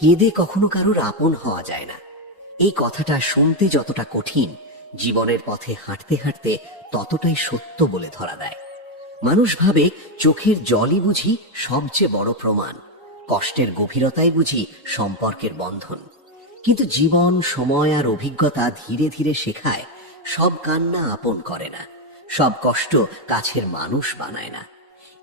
কেঁদে কখনো কারোর আপন হওয়া যায় না, এই কথাটা শুনতে যতটা কঠিন, জীবনের পথে হাঁটতে হাঁটতে ততটাই সত্য বলে ধরা দেয়। মানুষ ভাবে চোখের জলই বুঝি সবচেয়ে বড় প্রমাণ, কষ্টের গভীরতাই বুঝি সম্পর্কের বন্ধন। কিন্তু জীবন, সময় আর অভিজ্ঞতা ধীরে ধীরে শেখায় সব কান্না আপন করে না, সব কষ্ট কাছের মানুষ বানায় না।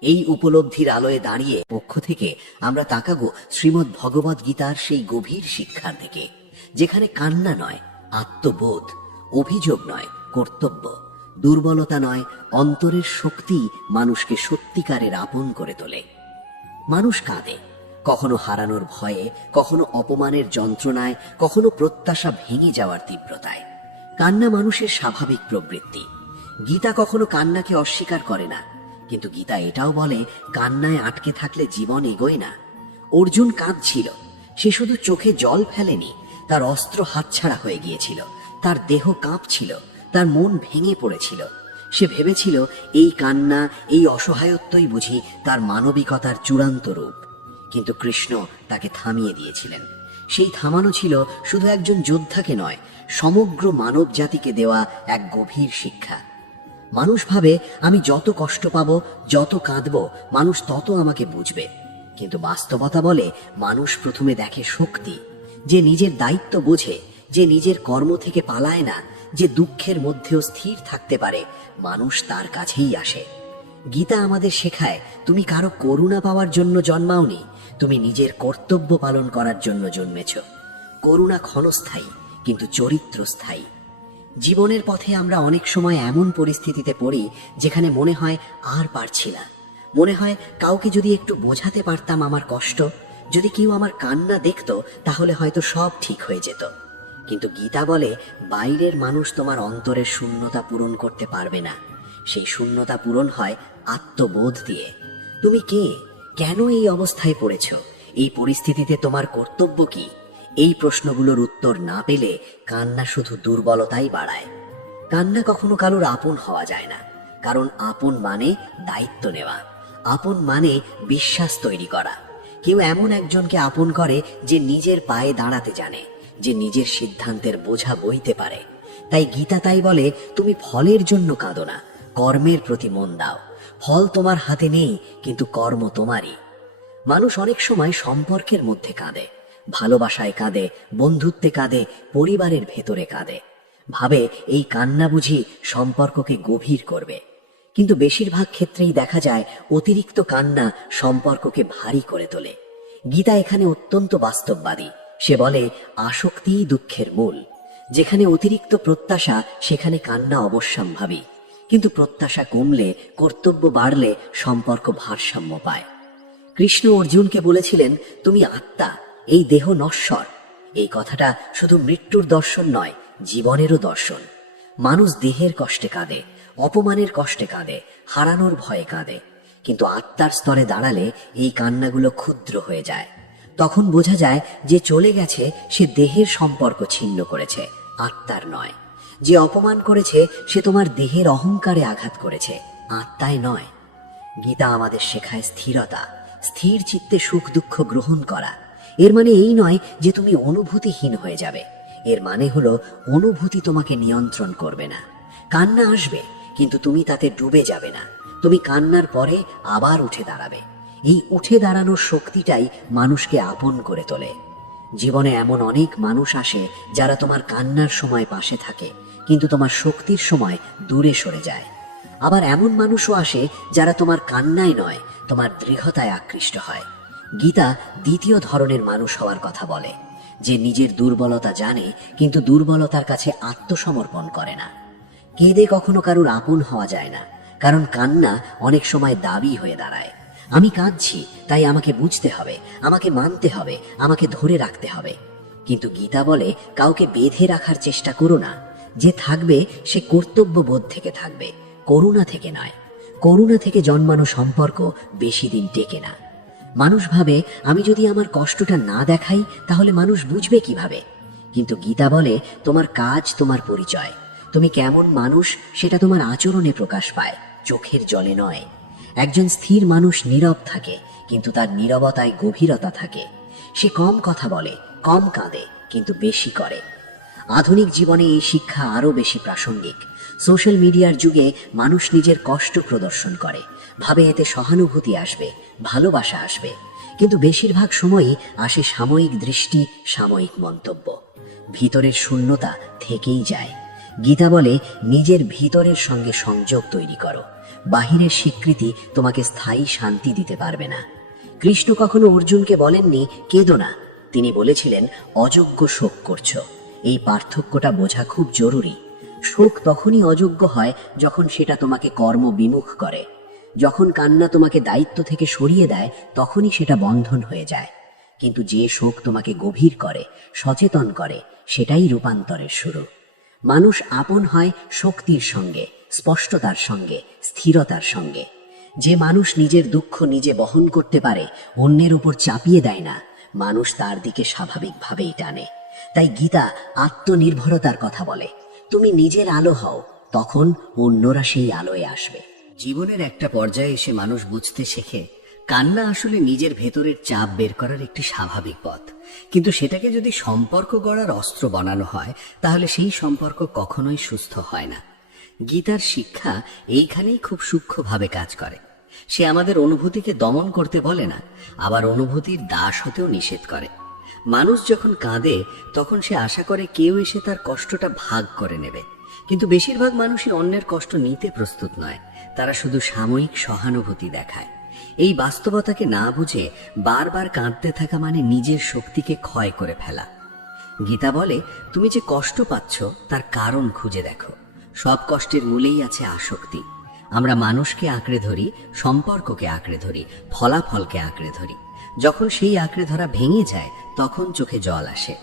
এই উপলব্ধির আলোয় দাঁড়িয়ে পক্ষ থেকে আমরা তাকাবো শ্রীমদ্ ভগবদ গীতার সেই গভীর শিক্ষার দিকে, যেখানে কান্না নয় আত্মবোধ, অভিযোগ নয় কর্তব্য, দুর্বলতা নয় অন্তরের শক্তি মানুষকে সত্যিকারের আপন করে তোলে। মানুষ কাঁদে, কখনো হারানোর ভয়ে, কখনো অপমানের যন্ত্রণায়, কখনো প্রত্যাশা ভেঙে যাওয়ার তীব্রতায়। কান্না মানুষের স্বাভাবিক প্রবৃত্তি। গীতা কখনো কান্নাকে অস্বীকার করে না, কিন্তু গীতা এটাও বলে কান্নায় আটকে থাকলে জীবন এগোয় না। অর্জুন কাঁদছিল, সে শুধু চোখে জল ফেলেনি, তার অস্ত্র হাতছাড়া হয়ে গিয়েছিল, তার দেহ কাঁপছিল, তার মন ভেঙে পড়েছিল। সে ভেবেছিল এই কান্না, এই অসহায়ত্বই বুঝি তার মানবিকতার চূড়ান্ত রূপ। কিন্তু কৃষ্ণ তাকে থামিয়ে দিয়েছিলেন। সেই থামানো ছিল শুধু একজন যোদ্ধাকে নয়, সমগ্র মানব জাতিকে দেওয়া এক গভীর শিক্ষা। মানুষ ভাবে আমি যত কষ্ট পাবো, যত কাঁদবো, মানুষ তত আমাকে বুঝবে। কিন্তু বাস্তবতা বলে মানুষ প্রথমে দেখে শক্তি, যে নিজের দায়িত্ব বোঝে, যে নিজের কর্ম থেকে পালায় না, যে দুঃখের মধ্যেও স্থির থাকতে পারে, মানুষ তার কাছেই আসে। গীতা আমাদের শেখায় তুমি কারো করুণা পাওয়ার জন্য জন্মাওনি, তুমি নিজের কর্তব্য পালন করার জন্য জন্মেছ। করুণা ক্ষণস্থায়ী, কিন্তু চরিত্র স্থায়ী। জীবনের পথে আমরা অনেক সময় এমন পরিস্থিতিতে পড়ি যেখানে মনে হয় আর পারছি না, মনে হয় কাউকে যদি একটু বোঝাতে পারতাম আমার কষ্ট, যদি কেউ আমার কান্না দেখতো, তাহলে হয়তো সব ঠিক হয়ে যেত। কিন্তু গীতা বলে বাইরের মানুষ তোমার অন্তরের শূন্যতা পূরণ করতে পারবে না, সেই শূন্যতা পূরণ হয় আত্মবোধ দিয়ে। তুমি কে, কেন এই অবস্থায় পড়েছ, এই পরিস্থিতিতে তোমার কর্তব্য কি? এই প্রশ্নগুলোর উত্তর না পেলে কান্না শুধু দুর্বলতাই বাড়ায়। কান্না কখনো কারোর আপন হওয়া যায় না, কারণ আপন মানে দায়িত্ব নেওয়া, আপন মানে বিশ্বাস তৈরি করা। কেউ এমন একজনকে আপন করে যে নিজের পায়ে দাঁড়াতে জানে, যে নিজের সিদ্ধান্তের বোঝা বইতে পারে। তাই গীতা তাই বলে তুমি ফলের জন্য কাঁদো না, কর্মের প্রতি মন দাও। ফল তোমার হাতে নেই, কিন্তু কর্ম তোমারই। মানুষ অনেক সময় সম্পর্কের মধ্যে কাঁদে, ভালোবাসায় কাঁদে, বন্ধুত্বে কাঁদে, পরিবারের ভেতরে কাঁদে, ভাবে এই কান্না বুঝি সম্পর্ককে গভীর করবে। কিন্তু বেশিরভাগ ক্ষেত্রেই দেখা যায় অতিরিক্ত কান্না সম্পর্ককে ভারী করে তোলে। গীতা এখানে অত্যন্ত বাস্তববাদী। সে বলে আসক্তিই দুঃখের মূল। যেখানে অতিরিক্ত প্রত্যাশা, সেখানে কান্না অবশ্যম্ভাবী। কিন্তু প্রত্যাশা কমলে, কর্তব্য বাড়লে সম্পর্ক ভারসাম্য পায়। কৃষ্ণ অর্জুনকে বলেছিলেন তুমি আত্মা, এই দেহ নশ্বর। এই কথাটা শুধু মৃত্যুর দর্শন নয়, জীবনেরও দর্শন। মানুষ দেহের কষ্টে কাঁদে, অপমানের কষ্টে কাঁদে, হারানোর ভয়ে কাঁদে, কিন্তু আত্মার স্তরে দাঁড়ালে এই কান্নাগুলো ক্ষুদ্র হয়ে যায়। তখন বোঝা যায় যে চলে গেছে সে দেহের সম্পর্ক ছিন্ন করেছে, আত্মার নয়। যে অপমান করেছে সে তোমার দেহের অহংকারে আঘাত করেছে, আত্মায় নয়। গীতা আমাদের শেখায় স্থিরতা, স্থির চিত্তে সুখ দুঃখ গ্রহণ করা। এর মানে এই নয় যে তুমি অনুভূতিহীন হয়ে যাবে, এর মানে হলো অনুভূতি তোমাকে নিয়ন্ত্রণ করবে না। কান্না আসবে, কিন্তু তুমি তাতে ডুবে যাবে না। তুমি কান্নার পরে আবার উঠে দাঁড়াবে। এই উঠে দাঁড়ানোর শক্তিটাই মানুষকে আপন করে তোলে। জীবনে এমন অনেক মানুষ আসে যারা তোমার কান্নার সময় পাশে থাকে, কিন্তু তোমার শক্তির সময় দূরে সরে যায়। আবার এমন মানুষও আসে যারা তোমার কান্নায় নয়, তোমার দৃঢ়তায় আকৃষ্ট হয়। গীতা দ্বিতীয় ধরনের মানুষ হওয়ার কথা বলে, যে নিজের দুর্বলতা জানে কিন্তু দুর্বলতার কাছে আত্মসমর্পণ করে না। কেঁদে কখনো কারুর আপন হওয়া যায় না, কারণ কান্না অনেক সময় দাবি হয়ে দাঁড়ায়। আমি কাঁদছি, তাই আমাকে বুঝতে হবে, আমাকে মানতে হবে, আমাকে ধরে রাখতে হবে। কিন্তু গীতা বলে কাউকে বেঁধে রাখার চেষ্টা করো না। যে থাকবে সে কর্তব্যবোধ থেকে থাকবে, করুণা থেকে নয়। করুণা থেকে জন্মানো সম্পর্ক বেশি দিন টেকে না। মানুষ ভাবে আমি যদি আমার কষ্টটা না দেখাই তাহলে মানুষ বুঝবে কিভাবে। কিন্তু গীতা বলে তোমার কাজ তোমার পরিচয়। তুমি কেমন মানুষ সেটা তোমার আচরণে প্রকাশ পায়, চোখের জলে নয়। একজন স্থির মানুষ নীরব থাকে, কিন্তু তার নীরবতায় গভীরতা থাকে। সে কম কথা বলে, কম কাঁদে, কিন্তু বেশি করে। আধুনিক জীবনে এই শিক্ষা আরো বেশি প্রাসঙ্গিক। সোশ্যাল মিডিয়ার যুগে মানুষ নিজের কষ্ট প্রদর্শন করে, ভাবে এতে সহানুভূতি আসবে, ভালোবাসা আসবে, কিন্তু বেশিরভাগ সময়ই আসে সাময়িক দৃষ্টি, সাময়িক মন্তব্য। ভিতরের শূন্যতা থেকেই যায়। গীতা বলে, নিজের ভিতরের সঙ্গে সংযোগ তৈরি করো। বাহিরের স্বীকৃতি তোমাকে স্থায়ী শান্তি দিতে পারবে না। কৃষ্ণ কখনো অর্জুনকে বলেননি কেঁদো না, তিনি বলেছিলেন অযোগ্য শোক করছো। এই পার্থক্যটা বোঝা খুব জরুরি। শোক তখনই অযোগ্য হয় যখন সেটা তোমাকে কর্ম বিমুখ করে। যখন কান্না তোমাকে দায়িত্ব থেকে সরিয়ে দেয়, তখনই সেটা বন্ধন হয়ে যায়। কিন্তু যে শোক তোমাকে গভীর করে, সচেতন করে, সেটাই রূপান্তরের শুরু। মানুষ আপন হয় শক্তির সঙ্গে, স্পষ্টতার সঙ্গে, স্থিরতার সঙ্গে। যে মানুষ নিজের দুঃখ নিজে বহন করতে পারে, অন্যের উপর চাপিয়ে দেয় না, মানুষ তার দিকে স্বাভাবিকভাবেই টানে। তাই গীতা আত্মনির্ভরতার কথা বলে। তুমি নিজের আলো হও, তখন অন্যরা সেই আলোয় আসবে। জীবনের একটা পর্যায়ে এসে মানুষ বুঝতে শেখে, কান্না আসলে নিজের ভেতরের চাপ বের করার একটি স্বাভাবিক পথ। কিন্তু সেটাকে যদি সম্পর্ক গড়ার অস্ত্র বানানো হয়, তাহলে সেই সম্পর্ক কখনোই সুস্থ হয় না। গীতার শিক্ষা এইখানেই খুব সূক্ষ্মভাবে কাজ করে। সে আমাদের অনুভূতিকে দমন করতে বলে না, আবার অনুভূতির দাস হতেও নিষেধ করে। মানুষ যখন কাঁদে, তখন সে আশা করে কেউ এসে তার কষ্টটা ভাগ করে নেবে। কিন্তু বেশিরভাগ মানুষই অন্যের কষ্ট নিতে প্রস্তুত নয়, তারা শুধু সাময়িক সহানুভূতি দেখায়। এই বাস্তবতাকে না বুঝে বারবার কাঁদতে থাকা মানে নিজের শক্তিকে ক্ষয় করে ফেলা। গীতা বলে, তুমি যে কষ্ট পাচ্ছ তার কারণ খুঁজে দেখো। সব কষ্টের মূলেই আছে আসক্তি। আমরা মানুষকে আঁকড়ে ধরি, সম্পর্ককে আঁকড়ে ধরি, ফলাফলকে আঁকড়ে ধরি। যখন সেই আঁকড়ে ধরা ভেঙে যায়, তখন চোখে জল আসে।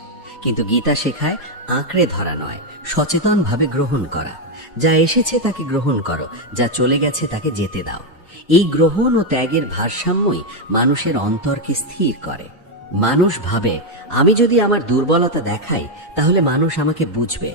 কিন্তু গীতা শেখায় আঁকড়ে ধরা নয়, সচেতনভাবে গ্রহণ করা। যা এসেছে তাকে গ্রহণ করো, যা চলে গেছে তাকে যেতে দাও। এই গ্রহণ ও ত্যাগের ভারসাম্যই মানুষের অন্তরকে স্থির করে। মানুষ ভাবে, আমি যদি আমার দুর্বলতা দেখাই তাহলে মানুষ আমাকে বুঝবে।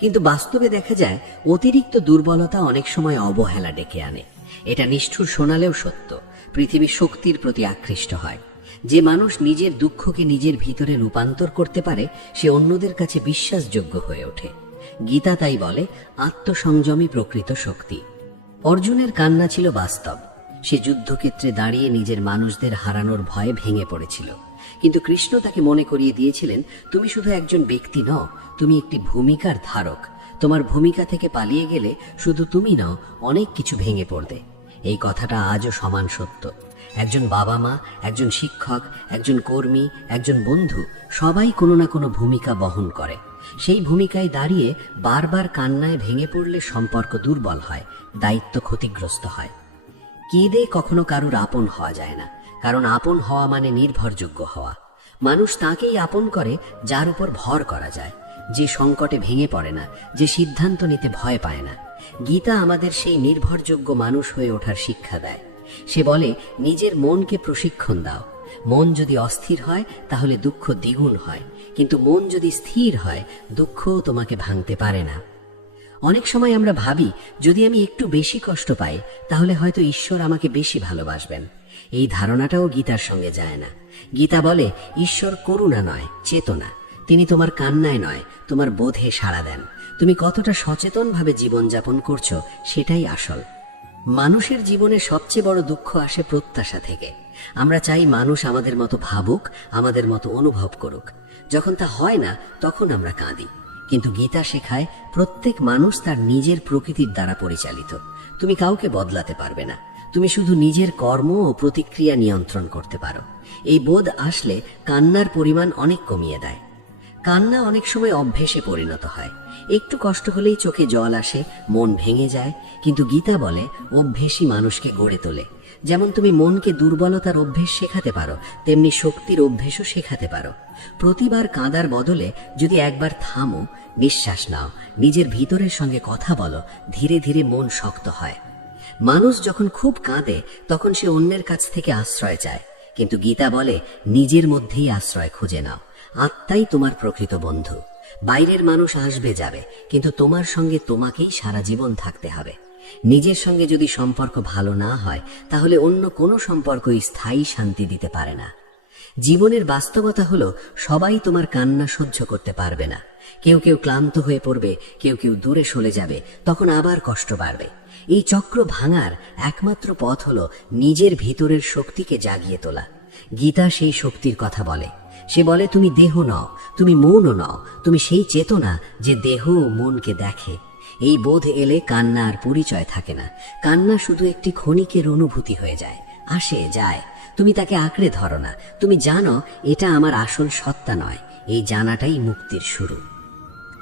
কিন্তু বাস্তবে দেখা যায় অতিরিক্ত দুর্বলতা অনেক সময় অবহেলা ডেকে আনে। এটা নিষ্ঠুর শোনালেও সত্য। পৃথিবী শক্তির প্রতি আকৃষ্ট হয়। যে মানুষ নিজের দুঃখকে নিজের ভিতরে রূপান্তর করতে পারে, সে অন্যদের কাছে বিশ্বাসযোগ্য হয়ে ওঠে। গীতা তাই বলে, আত্মসংযমই প্রকৃত শক্তি। অর্জুনের কান্না ছিল বাস্তব। সে যুদ্ধক্ষেত্রে দাঁড়িয়ে নিজের মানুষদের হারানোর ভয়ে ভেঙে পড়েছিল। কিন্তু কৃষ্ণ তাকে মনে করিয়ে দিয়েছিলেন, তুমি শুধু একজন ব্যক্তি নও, তুমি একটি ভূমিকার ধারক। তোমার ভূমিকা থেকে পালিয়ে গেলে শুধু তুমি নও, অনেক কিছু ভেঙে পড়বে। এই কথাটা আজও সমান সত্য। একজন বাবা মা, একজন শিক্ষক, একজন কর্মী, একজন বন্ধু, সবাই কোনো না কোনো ভূমিকা বহন করে। সেই ভূমিকায় দাঁড়িয়ে বারবার কান্নায় ভেঙে পড়লে সম্পর্ক দুর্বল হয়, দায়িত্ব ক্ষতিগ্রস্ত হয়। কেঁদে কখনো কারুর আপন হওয়া যায় না, কারণ আপন হওয়া মানে নির্ভরযোগ্য হওয়া। মানুষ তাকেই আপন করে যার উপর ভর করা যায়, যে সংকটে ভেঙে পড়ে না, যে সিদ্ধান্ত নিতে ভয় পায় না। গীতা আমাদের সেই নির্ভরযোগ্য মানুষ হয়ে ওঠার শিক্ষা দেয়। সে বলে, নিজের মনকে প্রশিক্ষণ দাও। মন যদি অস্থির হয় তাহলে দুঃখ দ্বিগুণ হয়, কিন্তু মন যদি স্থির হয়, দুঃখও তোমাকে ভাঙতে পারে না। অনেক সময় আমরা ভাবি, যদি আমি একটু বেশি কষ্ট পাই তাহলে হয়তো ঈশ্বর আমাকে বেশি ভালোবাসবেন। এই ধারণাটাও গীতার সঙ্গে যায় না। গীতা বলে, ঈশ্বর করুণা নয়, চেতনা। তিনি তোমার কান্নায় নয়, তোমার বোধে সাড়া দেন। তুমি কতটা সচেতনভাবে জীবনযাপন করছো, সেটাই আসল। মানুষের জীবনে সবচেয়ে বড় দুঃখ আসে প্রত্যাশা থেকে। আমরা চাই মানুষ আমাদের মতো ভাবুক, আমাদের মতো অনুভব করুক। যখন তা হয় না, তখন আমরা কাঁদি। কিন্তু গীতা শেখায়, প্রত্যেক মানুষ তার নিজের প্রকৃতির দ্বারা পরিচালিত। তুমি কাউকে বদলাতে পারবে না, তুমি শুধু নিজের কর্ম ও প্রতিক্রিয়া নিয়ন্ত্রণ করতে পারো। এই বোধ আসলে কান্নার পরিমাণ অনেক কমিয়ে দেয়। কান্না অনেক সময় অভ্যেসে পরিণত হয়। একটু কষ্ট হলেই চোখে জল আসে, মন ভেঙে যায়। কিন্তু গীতা বলে, অভ্যেসই মানুষকে গড়ে তোলে। যেমন তুমি মনকে দুর্বলতার অভ্যেস শেখাতে পারো, তেমনি শক্তির অভ্যেসও শেখাতে পারো। প্রতিবার কাঁদার বদলে যদি একবার থামো, নিঃশ্বাস নাও, নিজের ভিতরের সঙ্গে কথা বলো, ধীরে ধীরে মন শক্ত হয়। মানুষ যখন খুব কাঁদে তখন সে অন্যের কাছ থেকে আশ্রয় চায়, কিন্তু গীতা বলে, নিজের মধ্যেই আশ্রয় খুঁজে নাও। আত্মাই তোমার প্রকৃত বন্ধু। বাইরের মানুষ আসবে যাবে, কিন্তু তোমার সঙ্গে তোমাকেই সারা জীবন থাকতে হবে। নিজের সঙ্গে যদি সম্পর্ক ভালো না হয়, তাহলে অন্য কোনো সম্পর্কই স্থায়ী শান্তি দিতে পারে না। জীবনের বাস্তবতা হলো সবাই তোমার কান্না সহ্য করতে পারবে না। কেউ কেউ ক্লান্ত হয়ে পড়বে, কেউ কেউ দূরে সরে যাবে, তখন আবার কষ্ট বাড়বে। এই চক্র ভাঙার একমাত্র পথ হলো নিজের ভিতরের শক্তিকে জাগিয়ে তোলা। গীতা সেই শক্তির কথা বলে। সে বলে, তুমি দেহ নও, তুমি মনও নও, তুমি সেই চেতনা যে দেহ ও মনকে দেখে। এই বোধ এলে কান্না আর পরিচয় থাকে না। কান্না শুধু একটি ক্ষণিকের অনুভূতি হয়ে যায়, আসে যায়। তুমি তাকে আঁকড়ে ধরো না, তুমি জানো এটা আমার আসল সত্তা নয়। এই জানাটাই মুক্তির শুরু।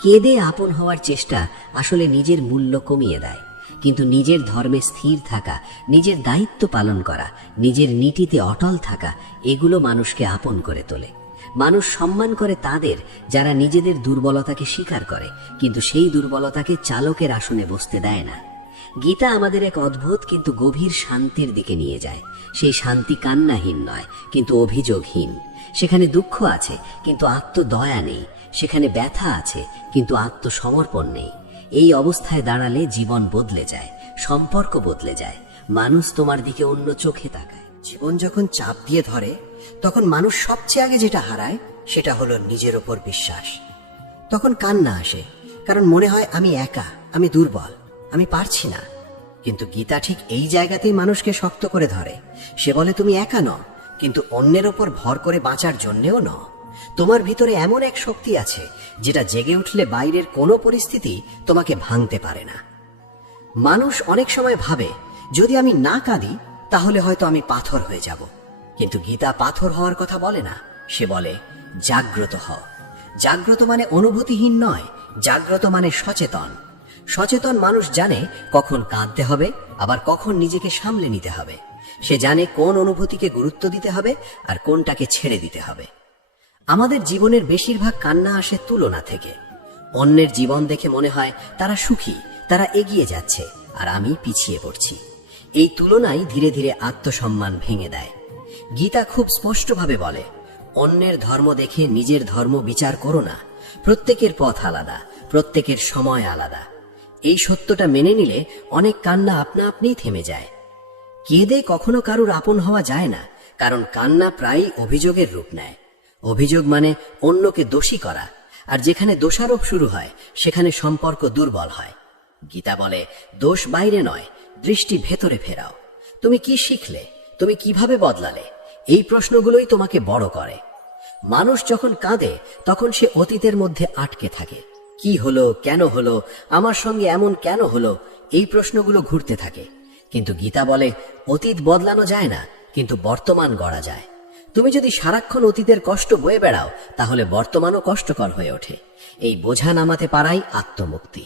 কেঁদে আপন হওয়ার চেষ্টা আসলে নিজের মূল্য কমিয়ে দেয়, কিন্তু নিজের ধর্মে স্থির থাকা, নিজের দায়িত্ব পালন করা, নিজের নীতিতে অটল থাকা, এগুলো মানুষকে আপন করে তোলে। মানুষ সম্মান করে তাদের যারা নিজেদের দুর্বলতাকে স্বীকার করে, কিন্তু সেই দুর্বলতাকে চালকের আসনে বসতে দেয় না। গীতা আমাদের এক অদ্ভুত কিন্তু গভীর শান্তির দিকে নিয়ে যায়। সেই শান্তি কান্নাহীন নয়, কিন্তু অভিযোগহীন। সেখানে দুঃখ আছে, কিন্তু আত্মদয়া নেই। সেখানে ব্যথা আছে, কিন্তু আত্মসমর্পণ নেই। এই অবস্থায় দাঁড়ালে জীবন বদলে যায়, সম্পর্ক বদলে যায়, মানুষ তোমার দিকে অন্য চোখে তাকায়। জীবন যখন চাপ দিয়ে ধরে, তখন মানুষ সবচেয়ে আগে যেটা হারায় সেটা হলো নিজের ওপর বিশ্বাস। তখন কান্না আসে, কারণ মনে হয় আমি একা, আমি দুর্বল, আমি পারছি না। কিন্তু গীতা ঠিক এই জায়গাতেই মানুষকে শক্ত করে ধরে। সে বলে, তুমি একা নও, কিন্তু অন্যের ওপর ভর করে বাঁচার জন্যেও নও। তোমার ভিতরে এমন এক শক্তি আছে যেটা জেগে উঠলে বাইরের কোনো পরিস্থিতি তোমাকে ভাঙতে পারে না। মানুষ অনেক সময় ভাবে, যদি আমি না কাঁদি তাহলে হয়তো আমি পাথর হয়ে যাব। কিন্তু গীতা পাথর হওয়ার কথা বলে না, সে বলে জাগ্রত হও। জাগ্রত মানে অনুভূতিহীন নয়, জাগ্রত মানে সচেতন। সচেতন মানুষ জানে কখন কাঁদতে হবে, আবার কখন নিজেকে সামলে নিতে হবে। সে জানে কোন অনুভূতিকে গুরুত্ব দিতে হবে আর কোনটাকে ছেড়ে দিতে হবে। আমাদের জীবনের বেশিরভাগ কান্না আসে তুলনা থেকে। অন্যের জীবন দেখে মনে হয় তারা সুখী, তারা এগিয়ে যাচ্ছে, আর আমি পিছিয়ে পড়ছি। এই তুলনাই ধীরে ধীরে আত্মসম্মান ভেঙে দেয়। গীতা খুব স্পষ্টভাবে বলে, অন্যের ধর্ম দেখে নিজের ধর্ম বিচার করো না। প্রত্যেকের পথ আলাদা, প্রত্যেকের সময় আলাদা। এই সত্যটা মেনে নিলে অনেক কান্না আপনা আপনিই থেমে যায়। কেঁদে কখনো কারুর আপন হওয়া যায় না, কারণ কান্না প্রায়ই অভিযোগের রূপ নেয়। অভিযোগ মানে অন্যকে দোষী করা, আর যেখানে দোষারোপ শুরু হয় সেখানে সম্পর্ক দুর্বল হয়। গীতা বলে, দোষ বাইরে নয়, দৃষ্টি ভেতরে ফেরাও। তুমি কি শিখলে, তুমি কিভাবে বদলালে, এই প্রশ্নগুলোই তোমাকে বড় করে। মানুষ যখন কাঁদে তখন সে অতীতের মধ্যে আটকে থাকে। কি হলো, কেন হলো, আমার সঙ্গে এমন কেন হলো, এই প্রশ্নগুলো ঘুরতে থাকে। কিন্তু গীতা বলে, অতীত বদলানো যায় না, কিন্তু বর্তমান গড়া যায়। তুমি যদি সারাক্ষণ অতীতের কষ্ট বয়ে বেড়াও, তাহলে বর্তমানও কষ্টকর হয়ে ওঠে। এই বোঝা নামাতে পারাই আত্মমুক্তি।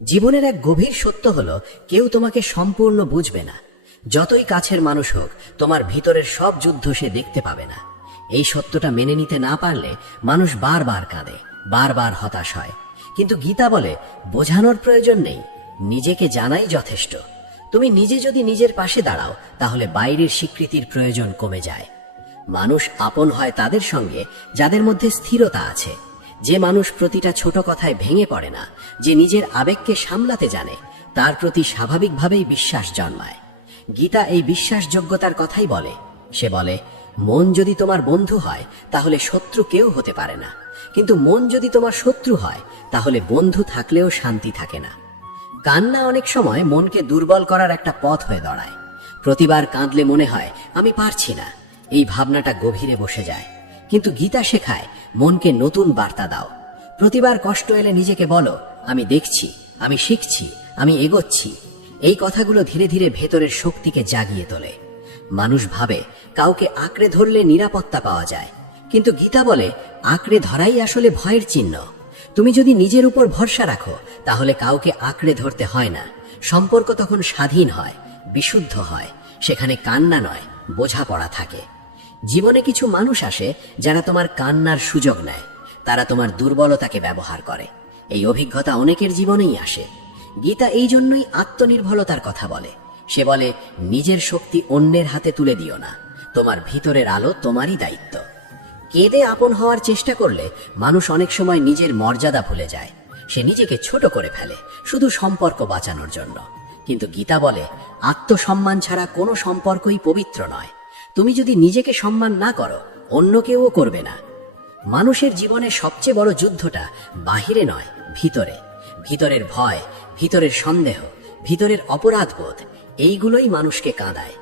জীবনের এক গভীর সত্য হলো, কেউ তোমাকে সম্পূর্ণ বুঝবে না। যতই কাছের মানুষ হোক, তোমার ভিতরের সব যুদ্ধ সে দেখতে পাবে না। এই সত্যটা মেনে নিতে না পারলে মানুষ বারবার কাঁদে, বারবার হতাশ হয়। কিন্তু গীতা বলে, বোঝানোর প্রয়োজন নেই, নিজেকে জানাই যথেষ্ট। তুমি নিজে যদি নিজের পাশে দাঁড়াও, তাহলে বাইরের স্বীকৃতির প্রয়োজন কমে যায়। মানুষ আপন হয় তাদের সঙ্গে যাদের মধ্যে স্থিরতা আছে। যে মানুষ প্রতিটা ছোট কথায় ভেঙে পড়ে না, যে নিজের আবেগকে সামলাতে জানে, তার প্রতি স্বাভাবিকভাবেই বিশ্বাস জন্মায়। গীতা এই বিশ্বাসযোগ্যতার কথাই বলে। সে বলে, মন যদি তোমার বন্ধু হয় তাহলে শত্রু কেউ হতে পারে না, কিন্তু মন যদি তোমার শত্রু হয় তাহলে বন্ধু থাকলেও শান্তি থাকে না। কান্না অনেক সময় মনকে দুর্বল করার একটা পথ হয়ে দাঁড়ায়। প্রতিবার কাঁদলে মনে হয় আমি পারছি না, এই ভাবনাটা গভীরে বসে যায়। কিন্তু গীতা শেখায়, মনকে নতুন বার্তা দাও। প্রতিবার কষ্ট এলে নিজেকে বলো, আমি দেখছি, আমি শিখছি, আমি এগোচ্ছি। এই কথাগুলো ধীরে ধীরে ভেতরের শক্তিকে জাগিয়ে তোলে। মানুষ ভাবে কাউকে আঁকড়ে ধরলে নিরাপত্তা পাওয়া যায়, কিন্তু গীতা বলে, আঁকড়ে ধরাই আসলে ভয়ের চিহ্ন। তুমি যদি নিজের উপর ভরসা রাখো, তাহলে কাউকে আঁকড়ে ধরতে হয় না। সম্পর্ক তখন স্বাধীন হয়, বিশুদ্ধ হয়। সেখানে কান্না নয়, বোঝাপড়া থাকে। জীবনে কিছু মানুষ আসে যারা তোমার কান্নার সুযোগ নেয়। তারা তোমার দুর্বলতাকে ব্যবহার করে। এই অভিজ্ঞতা অনেকের জীবনেই আসে। গীতা এই জন্যই আত্মনির্ভরতার কথা বলে। সে বলে, নিজের শক্তি অন্যের হাতে তুলে দিও না, তোমার ভিতরের আলো তোমারই দায়িত্ব। কেঁদে আপন হওয়ার চেষ্টা করলে মানুষ অনেক সময় নিজের মর্যাদা ভুলে যায়। সে নিজেকে ছোট করে ফেলে শুধু সম্পর্ক বাঁচানোর জন্য। কিন্তু গীতা বলে, আত্মসম্মান ছাড়া কোনো সম্পর্কই পবিত্র নয়। তুমি যদি নিজেকে সম্মান না করো, অন্য কেউও করবে না। মানুষের জীবনে সবচেয়ে বড় যুদ্ধটা বাহিরে নয়, ভিতরে। ভিতরের ভয়, ভিতরের সন্দেহ, ভিতরের অপরাধবোধ, এইগুলোই মানুষকে কাঁদায়।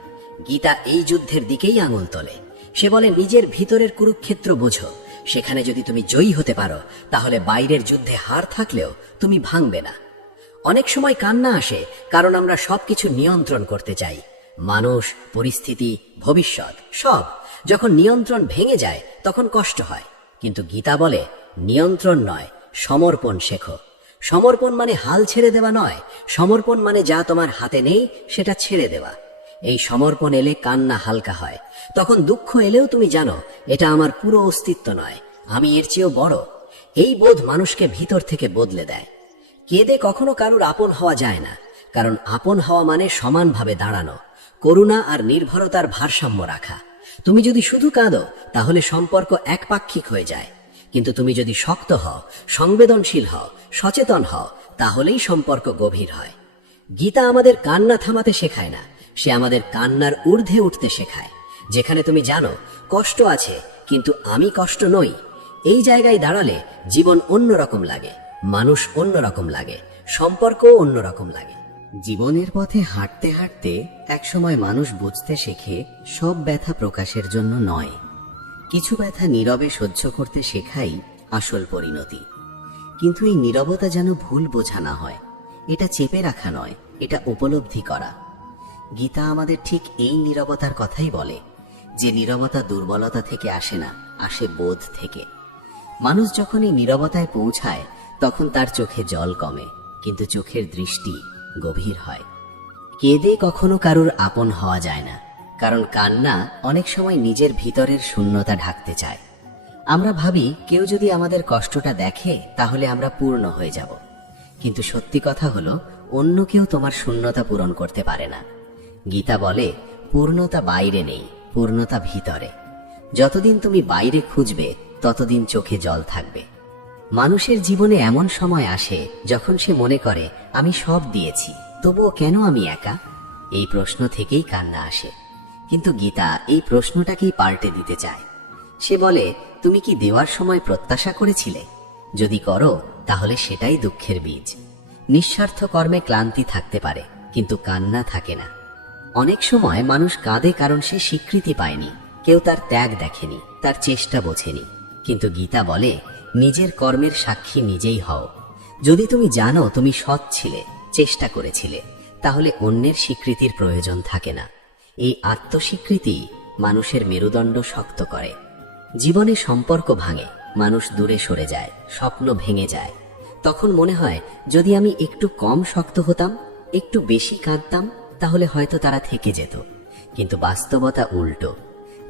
গীতা এই যুদ্ধের দিকেই আঙুল তোলে। সে বলে, নিজের ভিতরের কুরুক্ষেত্র বোঝো। সেখানে যদি তুমি জয়ী হতে পারো, তাহলে বাইরের যুদ্ধে হার থাকলেও তুমি ভাঙবে না। অনেক সময় কান্না আসে কারণ আমরা সবকিছু নিয়ন্ত্রণ করতে চাই। মানুষ, পরিস্থিতি, ভবিষ্যৎ, সব। যখন নিয়ন্ত্রণ ভেঙে যায় তখন কষ্ট হয়। কিন্তু গীতা বলে, নিয়ন্ত্রণ নয়, সমর্পণ শেখো। সমর্পণ মানে হাল ছেড়ে দেওয়া নয়। সমর্পণ মানে যা তোমার হাতে নেই সেটা ছেড়ে দেওয়া। এই সমর্পণ এলে কান্না হালকা হয়। তখন দুঃখ এলেও তুমি জানো, এটা আমার পুরো অস্তিত্ব নয়, আমি এর চেয়েও বড়। এই বোধ মানুষকে ভিতর থেকে বদলে দেয়। কেঁদে কখনো কারুর আপন হওয়া যায় না, কারণ আপন হওয়া মানে সমানভাবে দাঁড়ানো, করুণা আর নির্ভরতার ভারসাম্য রাখা। তুমি যদি শুধু কাঁদো তাহলে সম্পর্ক একপাক্ষিক হয়ে যায়, কিন্তু তুমি যদি শক্ত হও, সংবেদনশীল হও, সচেতন হও, তাহলেই সম্পর্ক গভীর হয়। গীতা আমাদের কান্না থামাতে শেখায় না, সে আমাদের কান্নার ঊর্ধ্বে উঠতে শেখায়। যেখানে তুমি জানো কষ্ট আছে কিন্তু আমি কষ্ট নই, এই জায়গায় দাঁড়ালে জীবন অন্যরকম লাগে, মানুষ অন্যরকম লাগে, সম্পর্কও অন্যরকম লাগে। জীবনের পথে হাঁটতে হাঁটতে একসময় মানুষ বুঝতে শেখে, সব ব্যথা প্রকাশের জন্য নয়। কিছু ব্যথা নীরবে সহ্য করতে শেখাই আসল পরিণতি। কিন্তু এই নীরবতা যেন ভুল বোঝা না হয়। এটা চেপে রাখা নয়, এটা উপলব্ধি করা। গীতা আমাদের ঠিক এই নীরবতার কথাই বলে, যে নীরবতা দুর্বলতা থেকে আসে না, আসে বোধ থেকে। মানুষ যখন এই নীরবতায় পৌঁছায় তখন তার চোখে জল কমে, কিন্তু চোখের দৃষ্টি গভীর হয়। কেঁদে কখনো কারুর আপন হওয়া যায় না, কারণ কান্না অনেক সময় নিজের ভিতরের শূন্যতা ঢাকতে চায়। আমরা ভাবি কেউ যদি আমাদের কষ্টটা দেখে তাহলে আমরা পূর্ণ হয়ে যাব, কিন্তু সত্যি কথা হলো অন্য কেউ তোমার শূন্যতা পূরণ করতে পারে না। গীতা বলে, পূর্ণতা বাইরে নেই, পূর্ণতা ভিতরে। যতদিন তুমি বাইরে খুঁজবে ততদিন চোখে জল থাকবে। মানুষের জীবনে এমন সময় আসে যখন সে মনে করে, আমি সব দিয়েছি, তবুও কেন আমি একা? এই প্রশ্ন থেকেই কান্না আসে। কিন্তু গীতা এই প্রশ্নটাকেই পাল্টে দিতে চায়। সে বলে, তুমি কি দেওয়ার সময় প্রত্যাশা করেছিলে? যদি করো তাহলে সেটাই দুঃখের বীজ। নিঃস্বার্থ কর্মে ক্লান্তি থাকতে পারে, কিন্তু কান্না থাকে না। অনেক সময় মানুষ কাঁদে কারণ সে স্বীকৃতি পায়নি, কেউ তার ত্যাগ দেখেনি, তার চেষ্টা বোঝেনি। কিন্তু গীতা বলে, নিজের কর্মের সাক্ষী নিজেই হও। যদি তুমি জানো তুমি সৎ ছিলে, চেষ্টা করেছিলে, তাহলে অন্যের স্বীকৃতির প্রয়োজন থাকে না। এই আত্মস্বীকৃতি মানুষের মেরুদণ্ড শক্ত করে। জীবনে সম্পর্ক ভাঙে, মানুষ দূরে সরে যায়, স্বপ্ন ভেঙে যায়। তখন মনে হয়, যদি আমি একটু কম শক্ত হতাম, একটু বেশি কাঁদতাম, তাহলে হয়তো তারা থেকে যেত। কিন্তু বাস্তবতা উল্টো।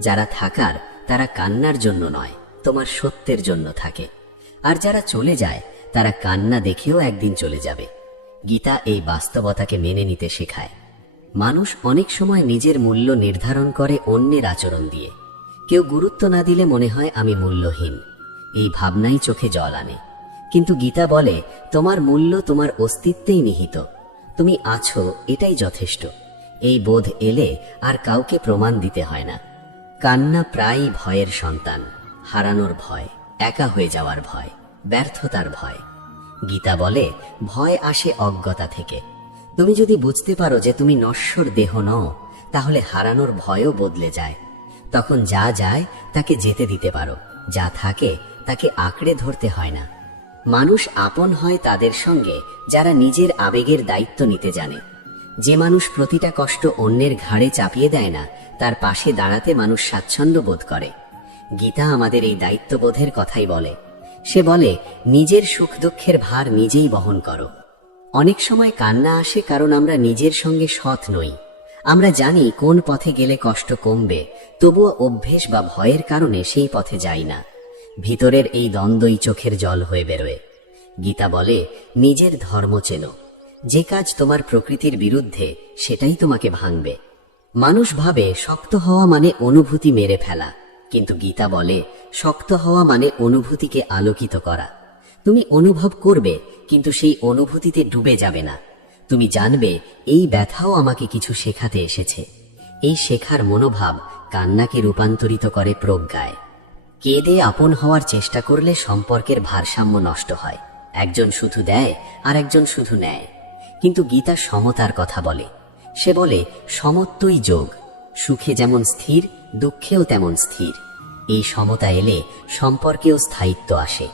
যারা থাকার তারা কান্নার জন্য নয়, তোমার সত্যের জন্য থাকে। আর যারা চলে যায় তারা কান্না দেখেও একদিন চলে যাবে। গীতা এই বাস্তবতাকে মেনে নিতে শেখায়। মানুষ অনেক সময় নিজের মূল্য নির্ধারণ করে অন্যের আচরণ দিয়ে। কেউ গুরুত্ব না দিলে মনে হয় আমি মূল্যহীন, এই ভাবনাই চোখে জল আনে। কিন্তু গীতা বলে, তোমার মূল্য তোমার অস্তিত্বেই নিহিত। তুমি আছো, এটাই যথেষ্ট। এই বোধ এলে আর কাউকে প্রমাণ দিতে হয় না। কান্না প্রায়ই ভয়ের সন্তান, হারানোর ভয়, একা হয়ে যাওয়ার ভয়, ব্যর্থতার ভয়। গীতা বলে, ভয় আসে অজ্ঞতা থেকে। তুমি যদি বুঝতে পারো যে তুমি নশ্বর দেহ নও, তাহলে হারানোর ভয়ও বদলে যায়। তখন যা যায় তাকে যেতে দিতে পারো, যা থাকে তাকে আঁকড়ে ধরতে হয় না। মানুষ আপন হয় তাদের সঙ্গে যারা নিজের আবেগের দায়িত্ব নিতে জানে। যে মানুষ প্রতিটা কষ্ট অন্যের ঘাড়ে চাপিয়ে দেয় না, তার পাশে দাঁড়াতে মানুষ স্বাচ্ছন্দ্য বোধ করে। গীতা আমাদের এই দায়িত্ববোধের কথাই বলে। সে বলে, নিজের সুখ দুঃখের ভার নিজেই বহন করো। অনেক সময় কান্না আসে কারণ আমরা নিজের সঙ্গে সৎ নই। আমরা জানি কোন পথে গেলে কষ্ট কমবে, তবুও অভ্যেস বা ভয়ের কারণে সেই পথে যাই না। ভিতরের এই দ্বন্দ্বই চোখের জল হয়ে বেরোয়। গীতা বলে, নিজের ধর্ম চেনো। যে কাজ তোমার প্রকৃতির বিরুদ্ধে সেটাই তোমাকে ভাঙবে। মানুষ ভাবে শক্ত হওয়া মানে অনুভূতি মেরে ফেলা, কিন্তু গীতা বলে, শক্ত হওয়া মানে অনুভূতিকে আলোকিত করা। তুমি অনুভব করবে, কিন্তু সেই অনুভূতিতে ডুবে যাবে না। তুমি জানবে, এই ব্যথাও আমাকে কিছু শেখাতে এসেছে। এই শেখার মনোভাব কান্নাকে রূপান্তরিত করে প্রজ্ঞায়। কেঁদে আপন হওয়ার চেষ্টা করলে সম্পর্কের ভারসাম্য নষ্ট হয়। একজন শুধু দেয় আর একজন শুধু নেয়। কিন্তু গীতা সমতার কথা বলে। সে বলে সমত্বই যোগ, সুখে যেমন স্থির দুঃখেও তেমন স্থির। এই সমতা এলে সম্পর্কেও স্থায়িত্ব আসে।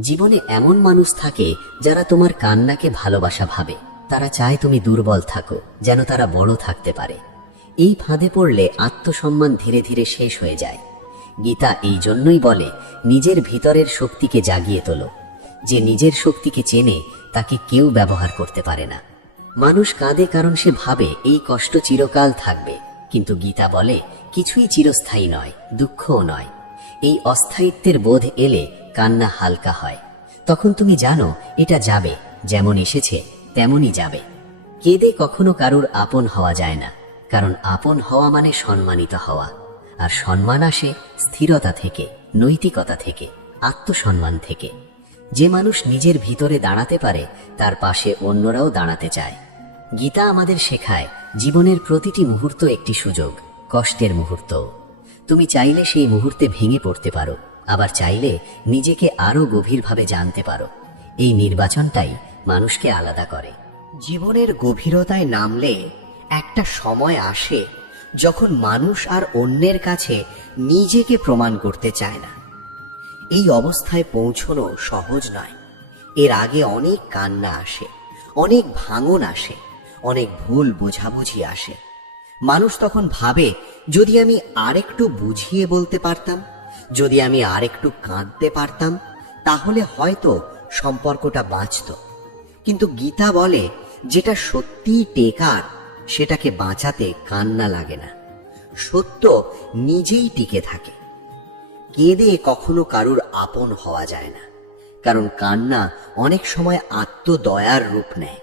জীবনে এমন মানুষ থাকে যারা তোমার কান্নাকে ভালোবাসা ভাবে। তারা চায় তুমি দুর্বল থাকো, যেন তারা বড় থাকতে পারে। এই ফাঁদে পড়লে আত্মসম্মান ধীরে ধীরে শেষ হয়ে যায়। গীতা এই জন্যই বলে নিজের ভিতরের শক্তিকে জাগিয়ে তোলো। যে নিজের শক্তিকে চেনে তাকে কেউ ব্যবহার করতে পারে না। মানুষ কাঁদে কারণ সে ভাবে এই কষ্ট চিরকাল থাকবে। কিন্তু গীতা বলে কিছুই চিরস্থায়ী নয়, দুঃখও নয়। এই অস্থায়িত্বের বোধ এলে কান্না হালকা হয়। তখন তুমি জানো এটা যাবে, যেমন এসেছে তেমনই যাবে। কেঁদে কখনো কারুর আপন হওয়া যায় না, কারণ আপন হওয়া মানে সম্মানিত হওয়া। আর সম্মান আসে স্থিরতা থেকে, নৈতিকতা থেকে, আত্মসম্মান থেকে। যে মানুষ নিজের ভিতরে দাঁড়াতে পারে তার পাশে অন্যরাও দাঁড়াতে চায়। গীতা আমাদের শেখায় জীবনের প্রতিটি মুহূর্ত একটি সুযোগ, কষ্টের মুহূর্ত। তুমি চাইলে সেই মুহূর্তে ভেঙে পড়তে পারো, আবার চাইলে নিজেকে আরো গভীরভাবে জানতে পারো। এই নির্বাচনটাই মানুষকে আলাদা করে। জীবনের গভীরতায় নামলে একটা সময় আসে যখন মানুষ আর অন্যের কাছে নিজেকে প্রমাণ করতে চায় না। এই অবস্থায় পৌঁছানো সহজ নয়। এর আগে অনেক কান্না আসে, অনেক ভাঙন আসে, অনেক ভুল বোঝাবুঝি আসে। মানুষ তখন ভাবে যদি আমি আরেকটু বুঝিয়ে বলতে পারতাম, যদি আমি আরেকটু কাঁদতে পারতাম, তাহলে হয়তো সম্পর্কটা বাঁচত। কিন্তু গীতা বলে যেটা সত্যিই টেকার সেটাকে বাঁচাতে কান্না লাগে না। সত্য নিজেই টিকে থাকে। কেঁদে কখনো কারুর আপন হওয়া যায় না, কারণ কান্না অনেক সময় আত্মদয়ার রূপ নেয়।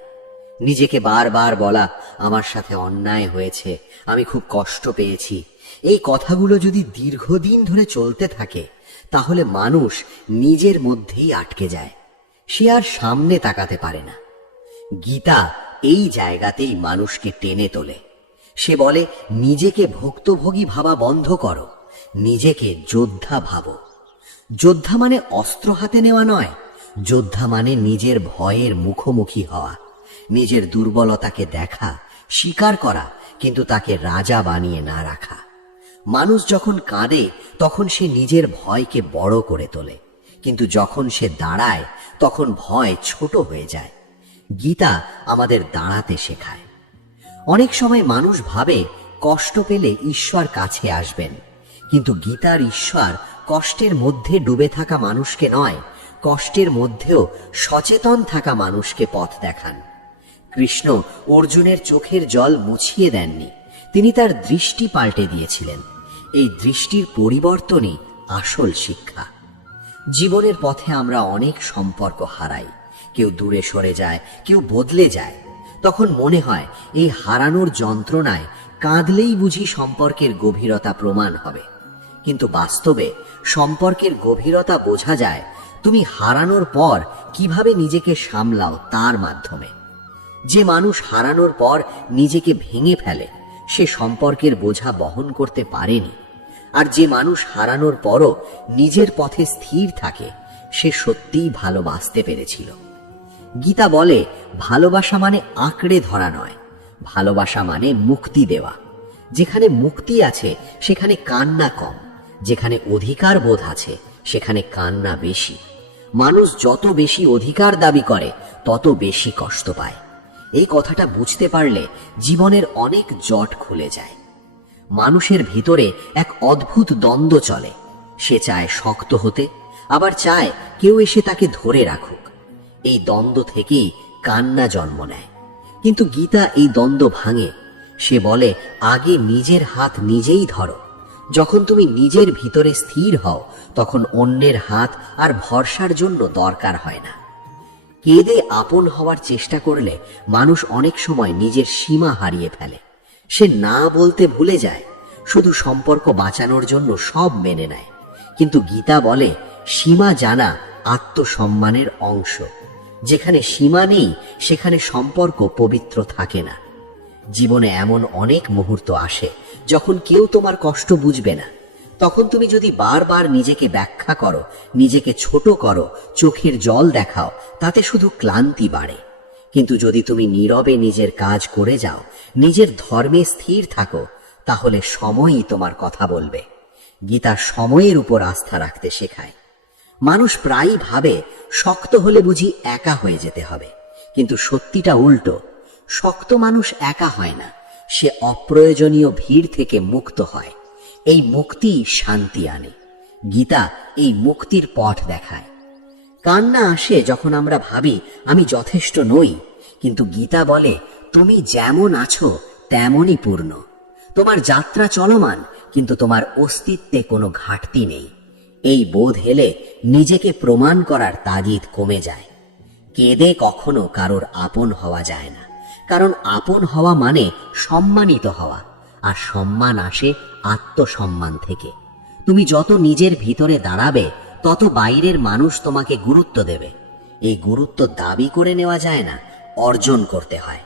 নিজেকে বারবার বলা আমার সাথে অন্যায় হয়েছে, আমি খুব কষ্ট পেয়েছি, এই কথাগুলো যদি দীর্ঘদিন ধরে চলতে থাকে তাহলে মানুষ নিজের মধ্যেই আটকে যায়। সে আর সামনে তাকাতে পারে না। গীতা এই জায়গাতেই মানুষকে টেনে তোলে। সে বলে নিজেকে ভুক্তভোগী ভাবা বন্ধ করো, নিজেকে যোদ্ধা ভাবো। যোদ্ধা মানে অস্ত্র হাতে নেওয়া নয়, যোদ্ধা মানে নিজের ভয়ের মুখোমুখি হওয়া, নিজের দুর্বলতাকে দেখা, স্বীকার করা, কিন্তু তাকে রাজা বানিয়ে না রাখা। মানুষ যখন কাঁদে তখন সে নিজের ভয়কে বড় করে তোলে, কিন্তু যখন সে দাঁড়ায় তখন ভয় ছোট হয়ে যায়। গীতা আমাদের দাঁড়াতে শেখায়। অনেক সময় মানুষ ভাবে কষ্ট পেলে ঈশ্বর কাছে আসবেন, কিন্তু গীতার ঈশ্বর কষ্টের মধ্যে ডুবে থাকা মানুষকে নয়, কষ্টের মধ্যেও সচেতন থাকা মানুষকে পথ দেখান। কৃষ্ণ অর্জুনের চোখের জল মুছিয়ে দেননি, তিনি তার দৃষ্টি পাল্টে দিয়েছিলেন। এই দৃষ্টির পরিবর্তনই আসল শিক্ষা। জীবনের পথে আমরা অনেক সম্পর্ক হারাই, কেউ দূরে সরে যায়, কেউ বদলে যায়। তখন মনে হয় এই হারানোর যন্ত্রণায় কাঁদলেই বুঝি সম্পর্কের গভীরতা প্রমাণ হবে। কিন্তু বাস্তবে সম্পর্কের গভীরতা বোঝা যায় তুমি হারানোর পর কিভাবে নিজেকে সামলাও তার মাধ্যমে। যে মানুষ হারানোর পর নিজেকে ভেঙে ফেলে সে সম্পর্কের বোঝা বহন করতে পারেনি। আর যে মানুষ হারানোর পরও নিজের পথে স্থির থাকে সে সত্যিই ভালোবাসতে পেরেছিল। গীতা বলে ভালোবাসা মানে আঁকড়ে ধরা নয়, ভালোবাসা মানে মুক্তি দেওয়া। যেখানে মুক্তি আছে সেখানে কান্না কম, যেখানে অধিকার বোধ আছে সেখানে কান্না বেশি। মানুষ যত বেশি অধিকার দাবি করে তত বেশি কষ্ট পায়। এই কথাটা বুঝতে পারলে জীবনের অনেক জট খুলে যায়। মানুষের ভিতরে এক অদ্ভুত দ্বন্দ্ব চলে। সে চায় শক্ত হতে, আবার চায় কেউ এসে তাকে ধরে রাখুক। এই দ্বন্দ্ব থেকেই কান্না জন্ম নেয়। কিন্তু গীতা এই দ্বন্দ্ব ভাঙে। সে বলে আগে নিজের হাত নিজেই ধরো। যখন তুমি নিজের ভিতরে স্থির হও তখন অন্যের হাত আর ভরসার জন্য দরকার হয় না। কেঁদে আপন হওয়ার চেষ্টা করলে মানুষ অনেক সময় নিজের সীমা হারিয়ে ফেলে। সে না বলতে ভুলে যায়, শুধু সম্পর্ক বাঁচানোর জন্য সব মেনে নেয়। কিন্তু গীতা বলে সীমা জানা আত্মসম্মানের অংশ। যেখানে সীমা নেই সেখানে সম্পর্ক পবিত্র থাকে না। জীবনে এমন অনেক মুহূর্ত আসে যখন কেউ তোমার কষ্ট বুঝবে না, তখন তুমি যদি বারবার নিজেকে ব্যাখ্যা করো, নিজেকে ছোট করো, চোখের জল দেখাও, তাতে শুধু ক্লান্তি বাড়ে। কিন্তু যদি তুমি নীরবে নিজের কাজ করে যাও, নিজের ধর্মে স্থির থাকো, তাহলে সময়ই তোমার কথা বলবে। গীতা সময়ের উপর আস্থা রাখতে শেখায়। মানুষ প্রায়ই ভাবে শক্ত হলে বুঝি একা হয়ে যেতে হবে, কিন্তু সত্যিটা উল্টো। শক্ত মানুষ একা হয় না, সে অপ্রয়োজনীয় ভিড় থেকে মুক্ত হয়। এই মুক্তি শান্তি আনে। গীতা এই মুক্তির পথ দেখায়। কান্না আসে যখন আমরা ভাবি আমি যথেষ্ট নই, কিন্তু গীতা বলে তুমি যেমন আছো তেমনই পূর্ণ। তোমার যাত্রা চলমান, কিন্তু তোমার অস্তিত্বে কোনো ঘাটতি নেই। এই বোধ এলে নিজেকে প্রমাণ করার তাগিদ কমে যায়। কেঁদে কখনো কারোর আপন হওয়া যায় না, কারণ আপন হওয়া মানে সম্মানিত হওয়া, আর সম্মান আসে আত্মসম্মান থেকে। তুমি যত নিজের ভিতরে দাঁড়াবে, তত বাইরের মানুষ তোমাকে গুরুত্ব দেবে। এই গুরুত্ব দাবি করে নেওয়া যায় না, অর্জন করতে হয়।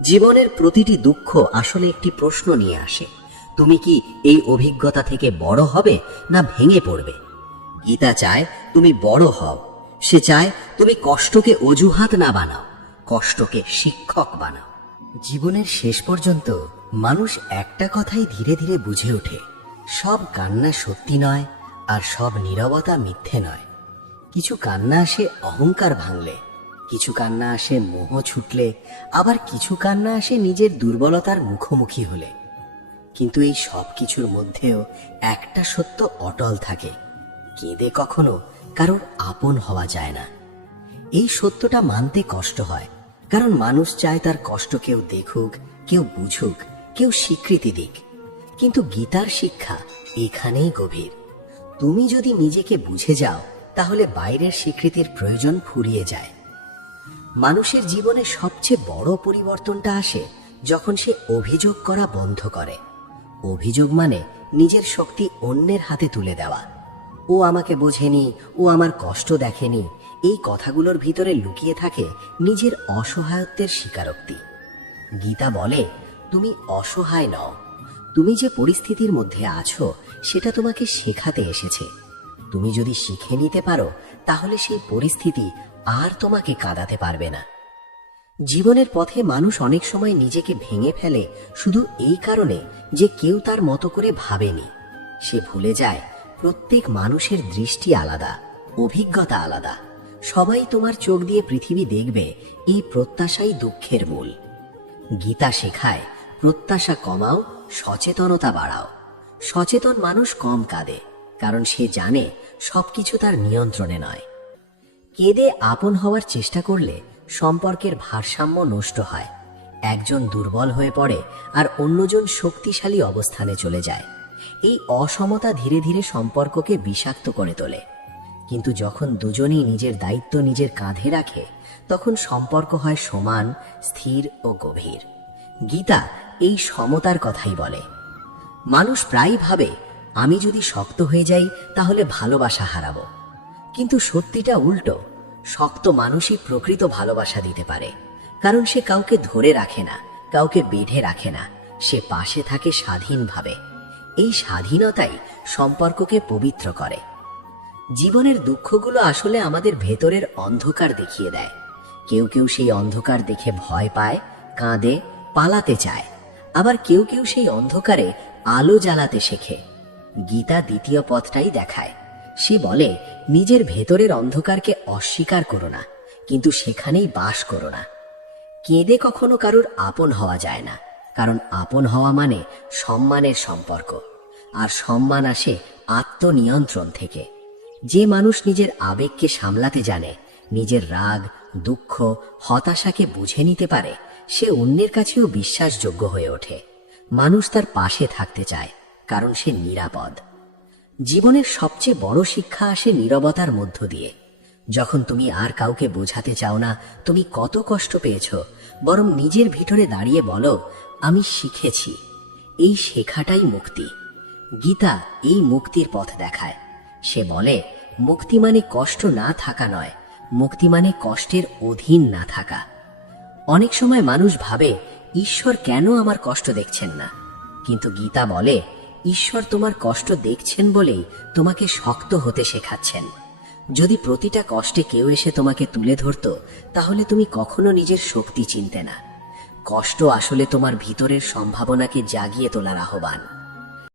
জীবনের প্রতিটি দুঃখ আসলে একটি প্রশ্ন নিয়ে আসে, তুমি কি এই অভিজ্ঞতা থেকে বড় হবে না ভেঙে পড়বে? গীতা চায় তুমি বড় হও। সে চায় তুমি কষ্টকে অজুহাত না বানাও, কষ্টকে শিক্ষক বানাও। জীবনের শেষ পর্যন্ত মানুষ একটা কথাই ধীরে ধীরে বুঝে ওঠে, সব কান্না সত্যি নয়, আর সব নীরবতা মিথ্যে নয়। কিছু কান্না আসে অহংকার ভাঙলে, কিছু কান্না আসে মোহ ছুটলে, আবার কিছু কান্না আসে নিজের দুর্বলতার মুখোমুখি হলে। কিন্তু এই সব কিছুর মধ্যেও একটা সত্য অটল থাকে, কেঁদে কখনো কারোর আপন হওয়া যায় না। এই সত্যটা মানতে কষ্ট হয়, কারণ মানুষ চায় তার কষ্ট কেউ দেখুক, কেউ বুঝুক, কেউ স্বীকৃতি দিক। কিন্তু গীতার শিক্ষা এখানেই গভীর। তুমি যদি নিজেকে বুঝে যাও, তাহলে বাইরের স্বীকৃতির প্রয়োজন ফুরিয়ে যায়। মানুষের জীবনে সবচেয়ে বড় পরিবর্তনটা আসে যখন সে অভিযোগ করা বন্ধ করে। অভিযোগ মানে নিজের শক্তি অন্যের হাতে তুলে দেওয়া। ও আমাকে বোঝেনি, ও আমার কষ্ট দেখেনি, এই কথাগুলোর ভিতরে লুকিয়ে থাকে নিজের অসহায়ত্বের স্বীকারোক্তি। গীতা বলে তুমি অসহায় নও, তুমি যে পরিস্থিতির মধ্যে আছো সেটা তোমাকে শেখাতে এসেছে। তুমি যদি শিখে নিতে পারো, তাহলে সেই পরিস্থিতি আর তোমাকে কাঁদাতে পারবে না। জীবনের পথে মানুষ অনেক সময় নিজেকে ভেঙে ফেলে শুধু এই কারণে যে কেউ তার মতো করে ভাবেনি। সে ভুলে যায় প্রত্যেক মানুষের দৃষ্টি আলাদা, অভিজ্ঞতা আলাদা। সবাই তোমার চোখ দিয়ে পৃথিবী দেখবে, এই প্রত্যাশাই দুঃখের মূল। গীতা শেখায় প্রত্যাশা কমাও, সচেতনতা বাড়াও। সচেতন মানুষ কম কাঁদে, কারণ সে জানে সবকিছু তার নিয়ন্ত্রণে নয়। কেঁদে আপন হওয়ার চেষ্টা করলে সম্পর্কের ভারসাম্য নষ্ট হয়। একজন দুর্বল হয়ে পড়ে আর অন্যজন শক্তিশালী অবস্থানে চলে যায়। এই অসমতা ধীরে ধীরে সম্পর্ককে বিষাক্ত করে তোলে। কিন্তু যখন দুজনেই নিজের দায়িত্ব নিজের কাঁধে রাখে, তখন সম্পর্ক হয় সমান, স্থির ও গভীর। গীতা এই সমতার কথাই বলে। মানুষ প্রায় ভাবে আমি যদি শক্ত হয়ে যাই তাহলে ভালোবাসা হারাবো, কিন্তু সত্যিটা উল্টো। শক্ত মানুষই প্রকৃত ভালোবাসা দিতে পারে, কারণ সে কাউকে ধরে রাখে না, কাউকে বেঁধে রাখে না, সে পাশে থাকে স্বাধীনভাবে। এই স্বাধীনতাই সম্পর্ককে পবিত্র করে। জীবনের দুঃখগুলো আসলে আমাদের ভেতরের অন্ধকার দেখিয়ে দেয়। কেউ কেউ সেই অন্ধকার দেখে ভয় পায়, কাঁদে, পালাতে চায়। আবার কেউ কেউ সেই অন্ধকারে আলো জ্বালাতে শেখে। গীতা দ্বিতীয় পথটাই দেখায়। সে বলে নিজের ভেতরের অন্ধকারকে অস্বীকার করো না, কিন্তু সেখানেই বাস করো না। কেঁদে কখনো কারোর আপন হওয়া যায় না, কারণ আপন হওয়া মানে সম্মানের সম্পর্ক, আর সম্মান আসে আত্মনিয়ন্ত্রণ থেকে। যে মানুষ নিজের আবেগকে সামলাতে জানে, নিজের রাগ, দুঃখ, হতাশাকে বুঝে নিতে পারে, সে অন্যের কাছেও বিশ্বাসযোগ্য হয়ে ওঠে। মানুষ তার পাশে থাকতে চায়, কারণ সে নিরাপদ। জীবনের সবচেয়ে বড় শিক্ষা আসে নীরবতার মধ্য দিয়ে। যখন তুমি আর কাউকে বোঝাতে চাও না তুমি কত কষ্ট পেয়েছ, বরং নিজের ভিতরে দাঁড়িয়ে বলো আমি শিখেছি। এই শেখাটাই মুক্তি। গীতা এই মুক্তির পথ দেখায়। সে বলে মুক্তি মানে কষ্ট না থাকা নয়, মুক্তি মানে কষ্টের অধীন না থাকা। অনেক সময় মানুষ ভাবে ঈশ্বর কেন আমার কষ্ট দেখছেন না, কিন্তু গীতা বলে ঈশ্বর তোমার কষ্ট দেখছেন বলেই তোমাকে শক্ত হতে শেখাচ্ছেন। যদি প্রতিটা কষ্টে কেউ এসে তোমাকে তুলে ধরতো, তাহলে তুমি কখনো নিজের শক্তি চিনতে না। কষ্ট আসলে তোমার ভিতরের সম্ভাবনাকে জাগিয়ে তোলার আহ্বান।